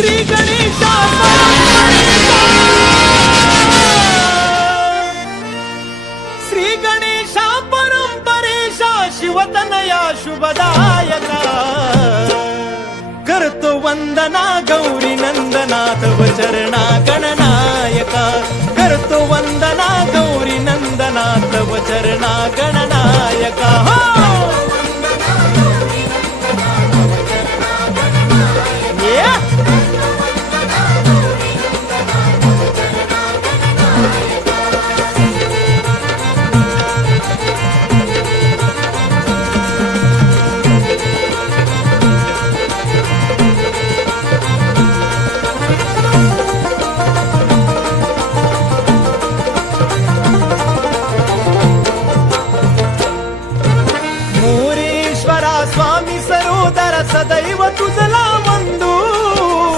श्री गणेशा श्री गणेशा परंपरेशा शिवतनया शुभदायका करतो वंदना गौरी नंदना तव चरणा गणनायका करतो वंदना गौरी नंदना तव चरणा गणनायका स्वामी सरोदर सदैव तुझला वंदू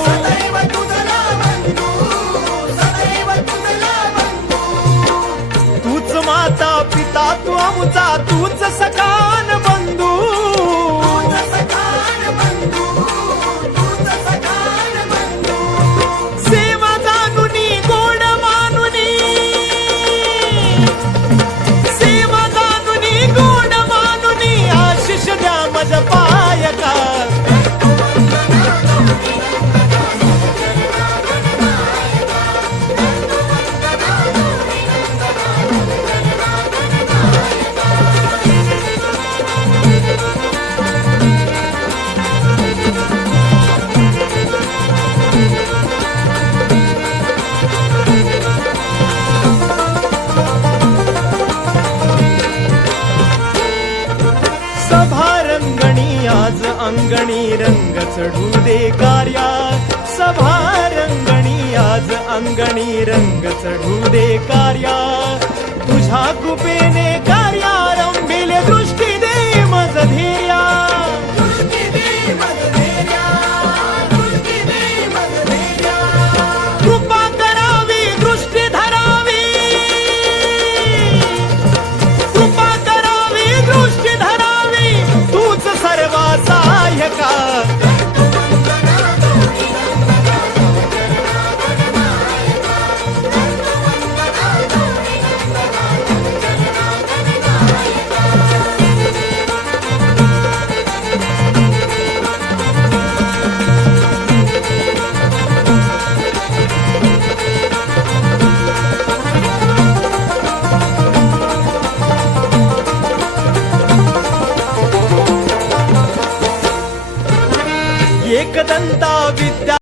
सदैव तुझला वंदू सदैव तुझला वंदू तूच माता पिता तू आमचा तूच सखान बंधू तूच सखान बंधू तूच सखान बंधू सेवा जानुनी गोड मानुनी सेवा जानुनी गोड मानुनी आशिष द्या मज पायका सभारंगणी आज अंगणी रंग चढू दे कार्या सभारंगणी आज अंगणी रंग चढू दे कार्या तुझ्या कृपेने